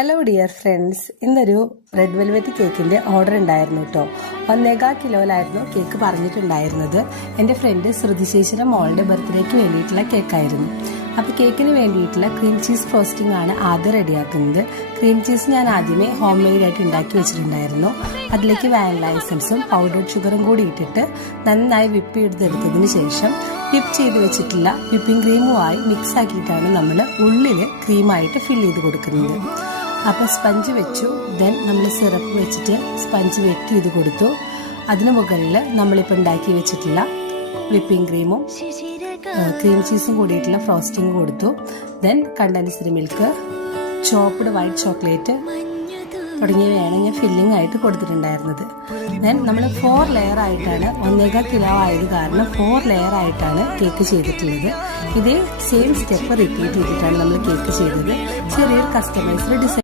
Hello dear friends, ഇന്നൊരു red velvet കേക്കിൻ്റെ order ഉണ്ടായിരുന്നു കേട്ടോ. 1.25 കിലോയിലായിരുന്നു കേക്ക് പറഞ്ഞിട്ടുണ്ടായിരുന്നത്. എൻ്റെ ഫ്രണ്ട് ശ്രുതി ചേച്ചിയുടെ മോളുടെ ബർത്ത്ഡേക്ക് വേണ്ടിയിട്ടുള്ള കേക്കായിരുന്നു. അപ്പോൾ കേക്കിന് വേണ്ടിയിട്ടുള്ള ക്രീം ചീസ് ഫ്രോസ്റ്റിംഗ് ആണ് ആദ്യം റെഡിയാക്കുന്നത്. ക്രീം ചീസ് ഞാൻ ആദ്യമേ ഹോം മെയ്ഡായിട്ട് ഉണ്ടാക്കി വെച്ചിട്ടുണ്ടായിരുന്നു. അതിലേക്ക് വാനില എസൻസും പൗഡർഡ് ഷുഗറും കൂടി ഇട്ടിട്ട് നന്നായി വിപ്പ് ചെയ്തെടുത്തതിന് ശേഷം വിപ്പ് ചെയ്ത് വെച്ചിട്ടുള്ള വിപ്പിംഗ് ക്രീമുമായി മിക്സ് ആക്കിയിട്ടാണ് നമ്മൾ ഉള്ളിൽ ക്രീമായിട്ട് ഫിൽ ചെയ്ത് കൊടുക്കുന്നത്. അപ്പോൾ സ്പഞ്ച് വെച്ചു. ദെൻ നമ്മൾ സിറപ്പ് വെച്ചിട്ട് സ്പഞ്ച് വെറ്റ് ചെയ്ത് കൊടുത്തു. അതിന് മുകളിൽ നമ്മളിപ്പോൾ ഉണ്ടാക്കി വെച്ചിട്ടുള്ള വിപ്പിംഗ് ക്രീമും ക്രീം ചീസും കൂടിയിട്ടുള്ള ഫ്രോസ്റ്റിംഗ് കൊടുത്തു. Then condensed milk, chopped white chocolate തുടങ്ങിയവയാണ് ഞാൻ ഫില്ലിംഗ് ആയിട്ട് കൊടുത്തിട്ടുണ്ടായിരുന്നത്. ദെൻ നമ്മൾ 4 ലെയർ ആയിട്ടാണ്, 1.25 കിലോ ആയത് കാരണം 4 ലെയർ ആയിട്ടാണ് കേക്ക് ചെയ്തിട്ടുള്ളത്. ഇതേ സെയിം സ്റ്റെപ്പ് റിപ്പീറ്റ് ചെയ്തിട്ടാണ് നമ്മൾ കേക്ക് ചെയ്തത്. ചെറിയൊരു കസ്റ്റമൈസ്ഡ് ഡിസൈൻ